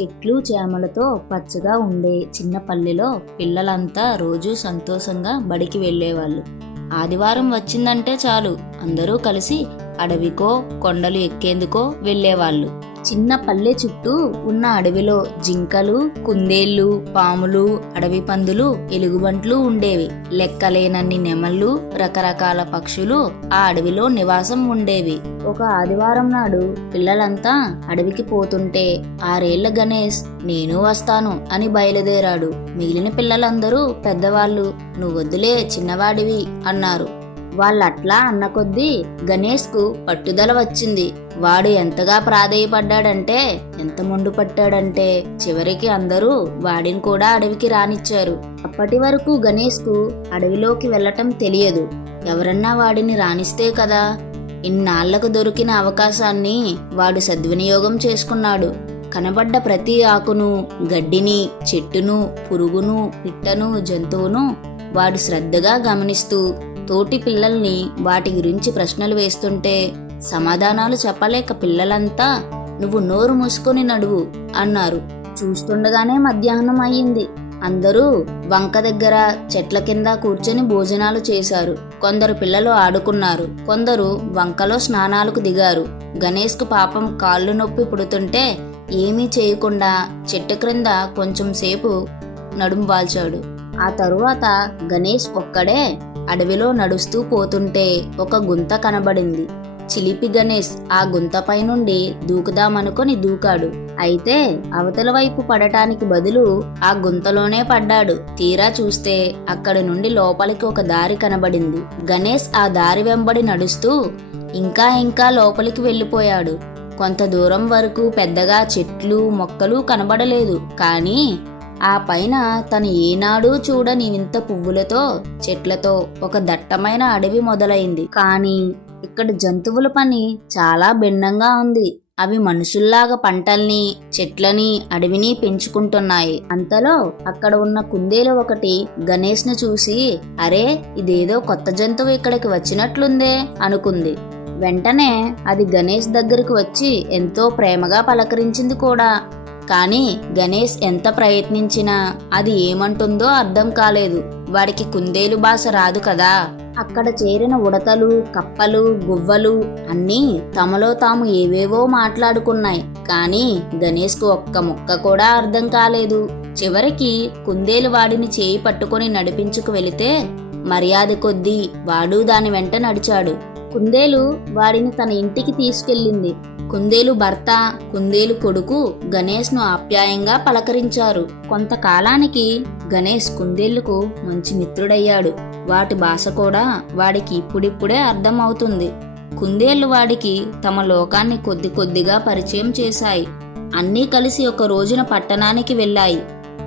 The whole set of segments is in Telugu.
చెట్లు చేమలతో పచ్చగా ఉండే చిన్న పల్లెలో పిల్లలంతా రోజూ సంతోషంగా బడికి వెళ్ళేవాళ్ళు. ఆదివారం వచ్చిందంటే చాలు. అందరూ కలిసి అడవికో కొండలు ఎక్కేందుకో వెళ్ళేవాళ్ళు. చిన్న పల్లె చుట్టూ ఉన్న అడవిలో జింకలు కుందేళ్ళు పాములు అడవి పందులు ఎలుగుబంట్లు ఉండేవి. లెక్కలేనన్ని నెమళ్ళు రకరకాల పక్షులు ఆ అడవిలో నివాసం ఉండేవి. ఒక ఆదివారం నాడు పిల్లలంతా అడవికి పోతుంటే ఆరేళ్ళ గణేష్ నేను వస్తాను అని బయలుదేరాడు. మిగిలిన పిల్లలందరూ పెద్దవాళ్ళు నువ్వొద్దులే చిన్నవాడివి అన్నారు. వాళ్ళట్లా అన్న కొద్దీ గణేష్కు పట్టుదల వచ్చింది. వాడు ఎంతగా ప్రాధేయపడ్డాడంటే ఎంత మొండు పట్టాడంటే చివరికి అందరూ వాడిని కూడా అడవికి రానిచ్చారు. అప్పటి వరకు గణేష్కు అడవిలోకి వెళ్ళటం తెలియదు. ఎవరన్నా వాడిని రాణిస్తే కదా. ఇన్నాళ్ళకు దొరికిన అవకాశాన్ని వాడు సద్వినియోగం చేసుకున్నాడు. కనబడ్డ ప్రతి ఆకును గడ్డిని చెట్టును పురుగును పిట్టను జంతువును వాడు శ్రద్ధగా గమనిస్తూ తోటి పిల్లల్ని వాటి గురించి ప్రశ్నలు వేస్తుంటే సమాధానాలు చెప్పలేక పిల్లలంతా నువ్వు నోరు మూసుకొని నడువు అన్నారు. చూస్తుండగానే మధ్యాహ్నం అయ్యింది. అందరూ వంక దగ్గర చెట్ల కింద కూర్చొని భోజనాలు చేశారు. కొందరు పిల్లలు ఆడుకున్నారు. కొందరు వంకలో స్నానాలకు దిగారు. గణేష్కు పాపం కాళ్ళు నొప్పి పుడుతుంటే ఏమీ చేయకుండా చెట్టు క్రింద కొంచెం సేపు నడుము వాల్చాడు. ఆ తరువాత గణేష్ ఒక్కడే అడవిలో నడుస్తూ పోతుంటే ఒక గుంత కనబడింది. చిలిపి గణేష్ ఆ గుంతపై నుండి దూకుదామనుకొని దూకాడు. అయితే అవతల వైపు పడటానికి బదులు ఆ గుంతలోనే పడ్డాడు. తీరా చూస్తే అక్కడి నుండి లోపలికి ఒక దారి కనబడింది. గణేష్ ఆ దారి వెంబడి నడుస్తూ ఇంకా ఇంకా లోపలికి వెళ్ళిపోయాడు. కొంత దూరం వరకు పెద్దగా చెట్లు మొక్కలు కనబడలేదు. కానీ ఆ పైన తను ఏనాడూ చూడని వింత పువ్వులతో చెట్లతో ఒక దట్టమైన అడవి మొదలైంది. కానీ ఇక్కడ జంతువుల పని చాలా భిన్నంగా ఉంది. అవి మనుషుల్లాగా పంటల్ని చెట్లని అడవిని పెంచుకుంటున్నాయి. అంతలో అక్కడ ఉన్న కుందేలు ఒకటి గణేష్ను చూసి అరే ఇదేదో కొత్త జంతువు ఇక్కడికి వచ్చినట్లుందే అనుకుంది. వెంటనే అది గణేష్ దగ్గరకు వచ్చి ఎంతో ప్రేమగా పలకరించింది కూడా. కానీ గణేష్ ఎంత ప్రయత్నించినా అది ఏమంటుందో అర్థం కాలేదు. వాడికి కుందేలు భాష రాదు కదా. అక్కడ చేరిన ఉడతలు కప్పలు గువ్వలు అన్నీ తమలో తాము ఏవేవో మాట్లాడుకున్నాయి. కానీ గణేష్కు ఒక్క ముక్క కూడా అర్థం కాలేదు. చివరికి కుందేలు వాడిని చేయి పట్టుకొని నడిపించుకు వెళితే మర్యాద కొద్దీ వాడు దాని వెంట నడిచాడు. కుందేలు వాడిని తన ఇంటికి తీసుకెళ్ళింది. కుందేలు భర్త కుందేలు కొడుకు గణేష్ను ఆప్యాయంగా పలకరించారు. కొంతకాలానికి గణేష్ కుందేళ్ళకు మంచి మిత్రుడయ్యాడు. వాటి భాష కూడా వాడికి ఇప్పుడిప్పుడే అర్థమవుతుంది. కుందేళ్ళు వాడికి తమ లోకాన్ని కొద్ది కొద్దిగా పరిచయం చేశాయి. అన్నీ కలిసి ఒక రోజున పట్టణానికి వెళ్ళాయి.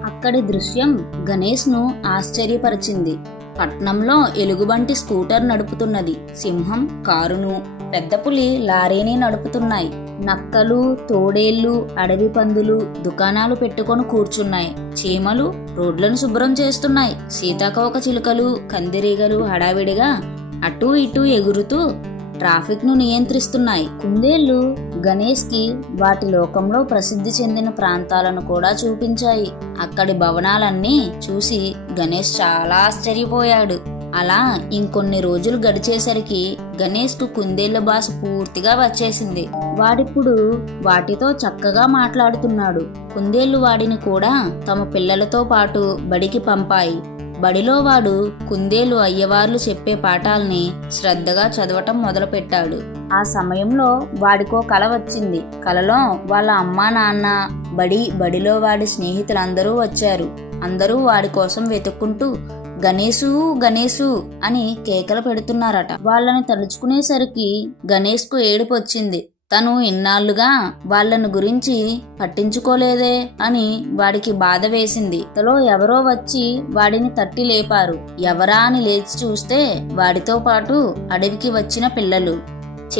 అక్కడి దృశ్యం గణేష్ను ఆశ్చర్యపరిచింది. పట్నంలో ఎలుగుబంటి స్కూటర్ నడుపుతున్నది. సింహం కారును పెద్ద పులి లారీని నడుపుతున్నాయి. నక్కలు తోడేళ్ళు అడవి పందులు దుకాణాలు పెట్టుకొని కూర్చున్నాయి. చీమలు రోడ్లను శుభ్రం చేస్తున్నాయి. సీతాకోక చిలుకలు కందిరీగలు హడావిడిగా అటూ ఇటూ ఎగురుతూ ట్రాఫిక్ను నియంత్రిస్తున్నాయి. కుందేళ్ళు గణేష్కి వాటి లోకంలో ప్రసిద్ధి చెందిన ప్రాంతాలను కూడా చూపించాయి. అక్కడి భవనాలన్నీ చూసి గణేష్ చాలా ఆశ్చర్యపోయాడు. అలా ఇంకొన్ని రోజులు గడిచేసరికి గణేష్కు కుందేళ్ళ భాష పూర్తిగా వచ్చేసింది. వాడిప్పుడు వాటితో చక్కగా మాట్లాడుతున్నాడు. కుందేళ్ళు వాడిని కూడా తమ పిల్లలతో పాటు బడికి పంపాయి. బడిలో వాడు కుందేలు అయ్యవార్లు చెప్పే పాఠాల్ని శ్రద్ధగా చదవటం మొదలుపెట్టాడు. ఆ సమయంలో వాడికో కల వచ్చింది. కలలో వాళ్ళ అమ్మా నాన్న బడి బడిలో వాడి స్నేహితులందరూ వచ్చారు. అందరూ వాడి కోసం వెతుక్కుంటూ గణేశు గణేశు అని కేకలు పెడుతున్నారట. వాళ్ళని తలుచుకునేసరికి గణేష్కు ఏడుపు వచ్చింది. తను ఇన్నాళ్ళుగా వాళ్ళను గురించి పట్టించుకోలేదే అని వాడికి బాధ వేసింది. తలో ఎవరో వచ్చి వాడిని తట్టి లేపారు. ఎవరా అని లేచి చూస్తే వాడితో పాటు అడవికి వచ్చిన పిల్లలు.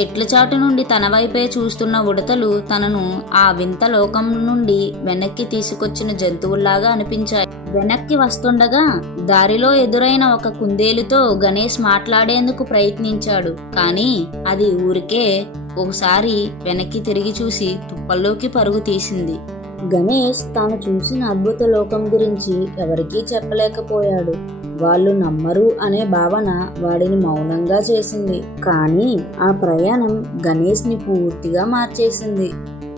చెట్ల చాటు నుండి తన వైపే చూస్తున్న ఉడతలు తనను ఆ వింత లోకం నుండి వెనక్కి తీసుకొచ్చిన జంతువుల్లాగా అనిపించాయి. వెనక్కి వస్తుండగా దారిలో ఎదురైన ఒక కుందేలుతో గణేష్ మాట్లాడేందుకు ప్రయత్నించాడు. కానీ అది ఊరికే ఒకసారి వెనక్కి తిరిగి చూసి తుప్పల్లోకి పరుగు తీసింది. గణేష్ తాను చూసిన అద్భుత లోకం గురించి ఎవరికీ చెప్పలేకపోయాడు. వాళ్ళు నమ్మరు అనే భావన వాడిని మౌనంగా చేసింది. కానీ ఆ ప్రయాణం గణేష్ని పూర్తిగా మార్చేసింది.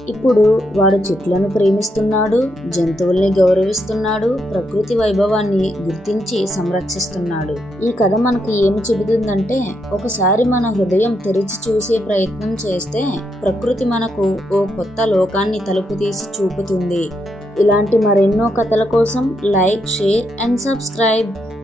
ఇప్పుడు వాడు చెట్లను ప్రేమిస్తున్నాడు జంతువుల్ని గౌరవిస్తున్నాడు ప్రకృతి వైభవాన్ని గుర్తించి సంరక్షిస్తున్నాడు. ఈ కథ మనకి ఏమి చెబుతుందంటే ఒకసారి మన హృదయం తెరిచి చూసే ప్రయత్నం చేస్తే ప్రకృతి మనకు ఓ కొత్త లోకాన్ని తలుపు తీసి చూపుతుంది. ఇలాంటి మరెన్నో కథల కోసం లైక్ షేర్ అండ్ సబ్స్క్రైబ్.